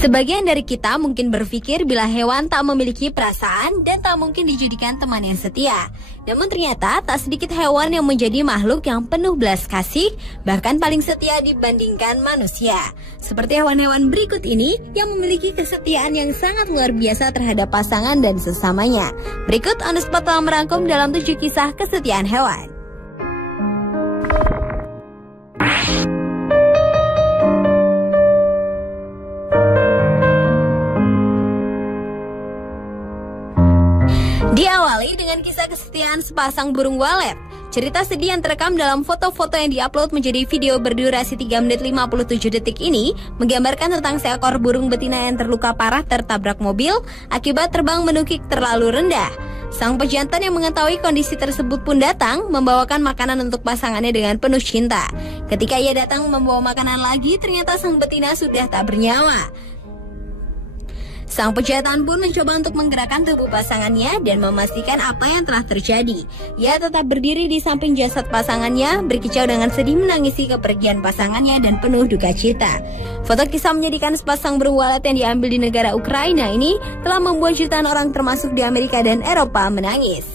Sebagian dari kita mungkin berpikir bila hewan tak memiliki perasaan dan tak mungkin dijadikan teman yang setia. Namun ternyata tak sedikit hewan yang menjadi makhluk yang penuh belas kasih, bahkan paling setia dibandingkan manusia. Seperti hewan-hewan berikut ini yang memiliki kesetiaan yang sangat luar biasa terhadap pasangan dan sesamanya. Berikut On The Spot telah merangkum dalam 7 kisah kesetiaan hewan. Diawali dengan kisah kesetiaan sepasang burung walet. Cerita sedih yang terekam dalam foto-foto yang diupload menjadi video berdurasi 3 menit 57 detik ini menggambarkan tentang seekor burung betina yang terluka parah tertabrak mobil akibat terbang menukik terlalu rendah. Sang pejantan yang mengetahui kondisi tersebut pun datang membawakan makanan untuk pasangannya dengan penuh cinta. Ketika ia datang membawa makanan lagi, ternyata sang betina sudah tak bernyawa. Sang pejantan pun mencoba untuk menggerakkan tubuh pasangannya dan memastikan apa yang telah terjadi. Ia tetap berdiri di samping jasad pasangannya, berkicau dengan sedih menangisi kepergian pasangannya dan penuh duka cita. Foto kisah menyedihkan sepasang burung walet yang diambil di negara Ukraina ini telah membuat jutaan orang termasuk di Amerika dan Eropa menangis.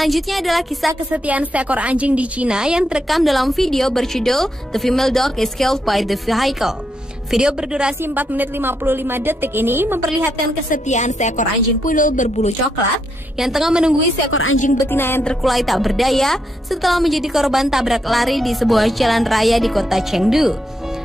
Selanjutnya adalah kisah kesetiaan seekor anjing di Cina yang terekam dalam video berjudul The Female Dog is Killed by the Vehicle. Video berdurasi 4 menit 55 detik ini memperlihatkan kesetiaan seekor anjing poodle berbulu coklat yang tengah menunggui seekor anjing betina yang terkulai tak berdaya setelah menjadi korban tabrak lari di sebuah jalan raya di kota Chengdu.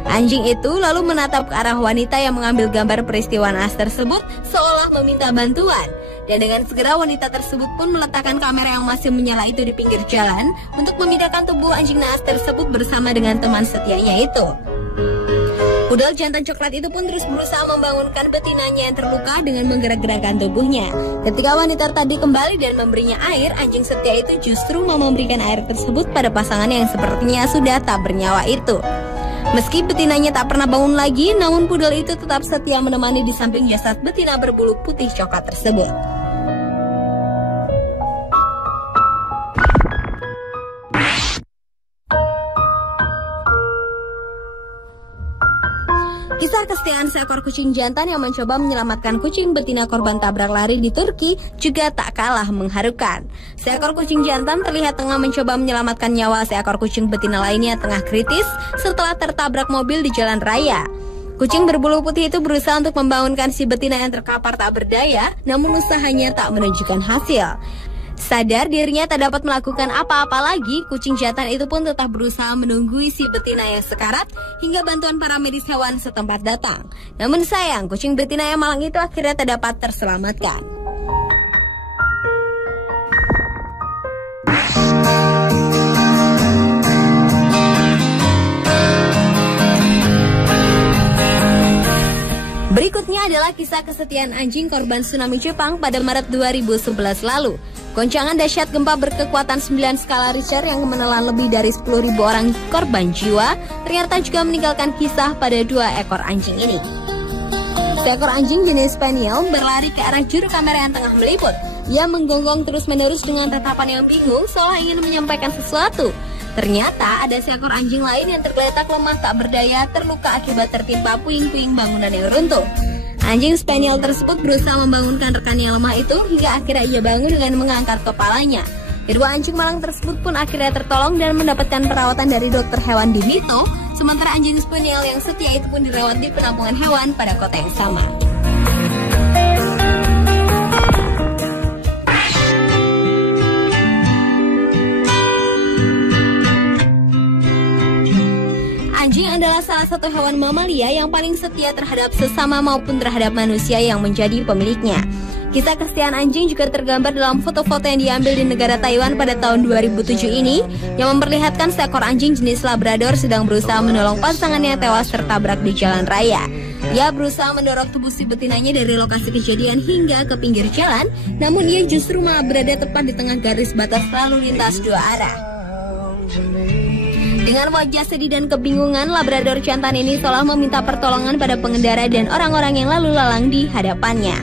Anjing itu lalu menatap ke arah wanita yang mengambil gambar peristiwa naas tersebut seolah meminta bantuan. Dan dengan segera wanita tersebut pun meletakkan kamera yang masih menyala itu di pinggir jalan untuk memindahkan tubuh anjing naas tersebut bersama dengan teman setianya itu. Poodle jantan coklat itu pun terus berusaha membangunkan betinanya yang terluka dengan menggerak-gerakkan tubuhnya. Ketika wanita tadi kembali dan memberinya air, anjing setia itu justru mau memberikan air tersebut pada pasangannya yang sepertinya sudah tak bernyawa itu. Meski betinanya tak pernah bangun lagi, namun poodle itu tetap setia menemani di samping jasad betina berbulu putih coklat tersebut. Kisah kesetiaan seekor kucing jantan yang mencoba menyelamatkan kucing betina korban tabrak lari di Turki juga tak kalah mengharukan. Seekor kucing jantan terlihat tengah mencoba menyelamatkan nyawa seekor kucing betina lainnya tengah kritis setelah tertabrak mobil di jalan raya. Kucing berbulu putih itu berusaha untuk membangunkan si betina yang terkapar tak berdaya, namun usahanya tak menunjukkan hasil. Sadar dirinya tak dapat melakukan apa-apa lagi, kucing jantan itu pun tetap berusaha menunggui si betina yang sekarat hingga bantuan para medis hewan setempat datang. Namun sayang, kucing betina yang malang itu akhirnya tak dapat terselamatkan. Berikutnya adalah kisah kesetiaan anjing korban tsunami Jepang pada Maret 2011 lalu. Goncangan dahsyat gempa berkekuatan 9 skala Richter yang menelan lebih dari 10.000 orang korban jiwa ternyata juga meninggalkan kisah pada 2 ekor anjing ini. Seekor anjing jenis Spaniel berlari ke arah juru kamera yang tengah meliput. Ia menggonggong terus-menerus dengan tatapan yang bingung seolah ingin menyampaikan sesuatu. Ternyata ada seekor anjing lain yang tergeletak lemah tak berdaya terluka akibat tertimpa puing-puing bangunan yang runtuh. Anjing Spaniel tersebut berusaha membangunkan rekannya yang lemah itu hingga akhirnya ia bangun dengan mengangkat kepalanya. Kedua anjing malang tersebut pun akhirnya tertolong dan mendapatkan perawatan dari dokter hewan di Mito, sementara anjing Spaniel yang setia itu pun dirawat di penampungan hewan pada kota yang sama. Anjing adalah salah satu hewan mamalia yang paling setia terhadap sesama maupun terhadap manusia yang menjadi pemiliknya. Kisah kesetiaan anjing juga tergambar dalam foto-foto yang diambil di negara Taiwan pada tahun 2007 ini, yang memperlihatkan seekor anjing jenis Labrador sedang berusaha menolong pasangannya yang tewas tertabrak di jalan raya. Ia berusaha mendorong tubuh si betinanya dari lokasi kejadian hingga ke pinggir jalan, namun ia justru malah berada tepat di tengah garis batas lalu lintas 2 arah. Dengan wajah sedih dan kebingungan, Labrador jantan ini seolah meminta pertolongan pada pengendara dan orang-orang yang lalu lalang di hadapannya.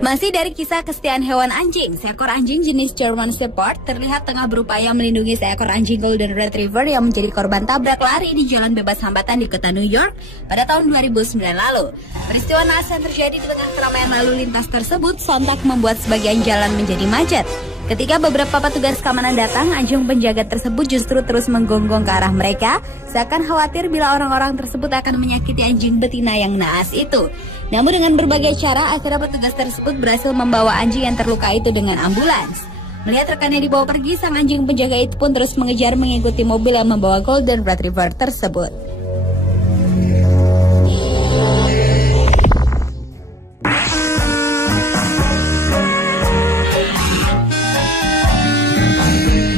Masih dari kisah kesetiaan hewan anjing, seekor anjing jenis German Shepherd terlihat tengah berupaya melindungi seekor anjing Golden Retriever yang menjadi korban tabrak lari di jalan bebas hambatan di kota New York pada tahun 2009 lalu. Peristiwa naas yang terjadi di tengah keramaian lalu lintas tersebut sontak membuat sebagian jalan menjadi macet. Ketika beberapa petugas keamanan datang, anjing penjaga tersebut justru terus menggonggong ke arah mereka, seakan khawatir bila orang-orang tersebut akan menyakiti anjing betina yang naas itu. Namun dengan berbagai cara, akhirnya petugas tersebut berhasil membawa anjing yang terluka itu dengan ambulans. Melihat rekannya dibawa pergi, sang anjing penjaga itu pun terus mengejar mengikuti mobil yang membawa Golden Retriever tersebut.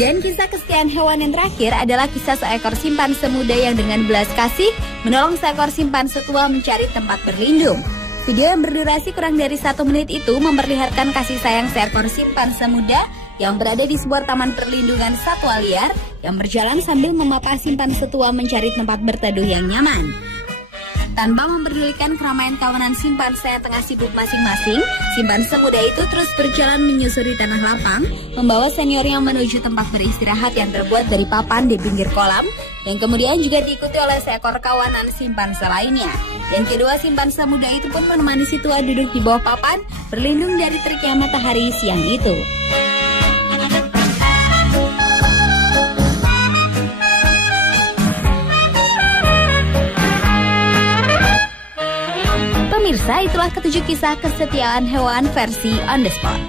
Dan kisah kesetiaan hewan yang terakhir adalah kisah seekor simpanse muda yang dengan belas kasih menolong seekor simpanse tua mencari tempat berlindung. Video yang berdurasi kurang dari 1 menit itu memperlihatkan kasih sayang seekor simpanse muda yang berada di sebuah taman perlindungan satwa liar yang berjalan sambil memapa simpanse tua mencari tempat berteduh yang nyaman. Tanpa memperdulikan keramaian kawanan simpanse yang tengah sibuk masing-masing, simpanse muda itu terus berjalan menyusuri tanah lapang, membawa seniornya menuju tempat beristirahat yang terbuat dari papan di pinggir kolam, yang kemudian juga diikuti oleh seekor kawanan simpanse lainnya. Dan kedua simpanse muda itu pun menemani si tua duduk di bawah papan, berlindung dari teriknya matahari siang itu. Pemirsa, itulah ketujuh kisah kesetiaan hewan versi On The Spot.